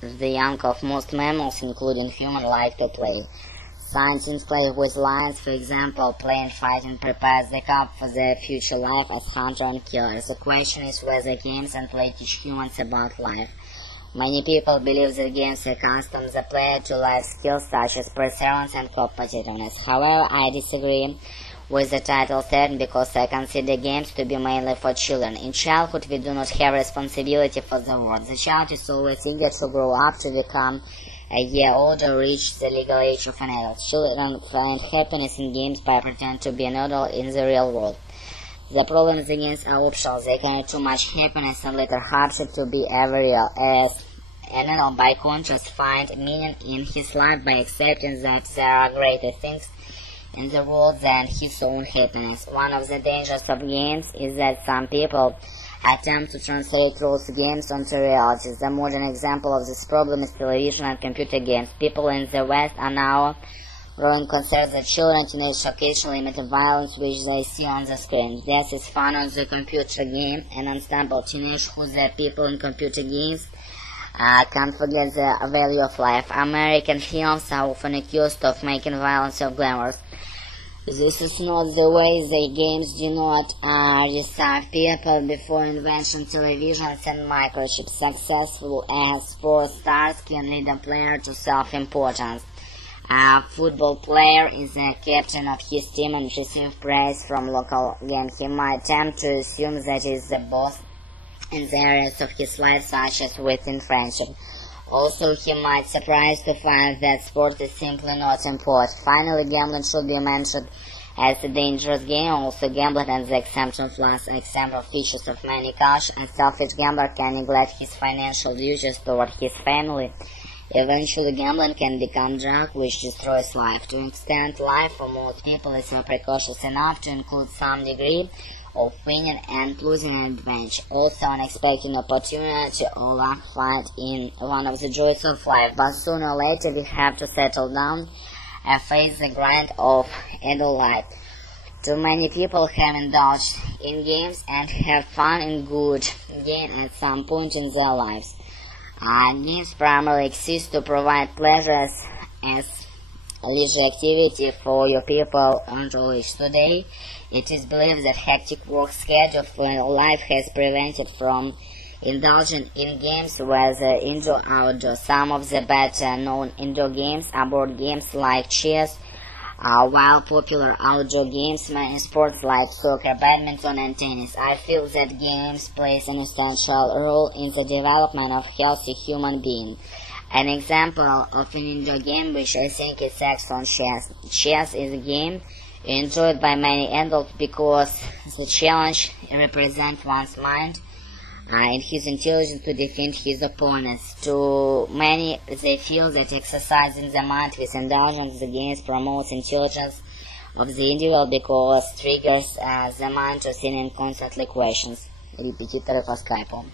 the young of most mammals, including human, like to play. Some teams play with lions, for example, playing fighting prepares the cub for their future life as hunter and killer. The question is whether games and play teach humans about life. Many people believe that games accustom the player to life skills such as perseverance and competitiveness. However, I disagree with the title statement because I consider games to be mainly for children. In childhood, we do not have responsibility for the world. The child is always eager to grow up, to become a year older, reach the legal age of an adult. Children find happiness in games by pretending to be an adult in the real world. The problem is the games are optional. They can add too much happiness and later hardship to be ever real. As an adult, by contrast, find meaning in his life by accepting that there are greater things in the world than his own happiness. One of the dangers of games is that some people attempt to translate rules games onto reality. The modern example of this problem is television and computer games. People in the West are now growing concerned that children and teenagers occasionally emit violence which they see on the screen. This is fun on the computer game, and unstable teenagers who the people in computer games can't forget the value of life. American films are often accused of making violence so glamorous. This is not the way. The games do not deceive people. Before invention, televisions and microchips, successful as sports stars can lead a player to self-importance. A football player is the captain of his team and receives praise from local game. He might attempt to assume that he is the boss in the areas of his life, such as within friendship. Also, he might be surprised to find that sport is simply not important. Finally, gambling should be mentioned as a dangerous game. Also, gambling and the exemption of last example features of many cultures. A selfish gambler can neglect his financial duties toward his family. Eventually, gambling can become a drug which destroys life. To extend life for most people is precocious enough to include some degree of winning and losing an advantage. Also, unexpected opportunity or luck find in one of the joys of life. But sooner or later, we have to settle down and face the grind of adult life. Too many people have indulged in games and have fun in good games at some point in their lives. Games primarily exist to provide pleasures as leisure activity for your people and knowledge. Today, it is believed that hectic work schedule for life has prevented from indulging in games, whether indoor or outdoor. Some of the better known indoor games are board games like chess, while popular outdoor games, many sports like soccer, badminton and tennis. I feel that games plays an essential role in the development of healthy human being. An example of an indoor game which I think is excellent, chess. Chess is a game enjoyed by many adults because the challenge represents one's mind and his intelligence to defeat his opponents. To many, they feel that exercising the mind with indulgence the games promotes intelligence of the individual because triggers the mind to think and constantly questions. Репетиторы по скайпу.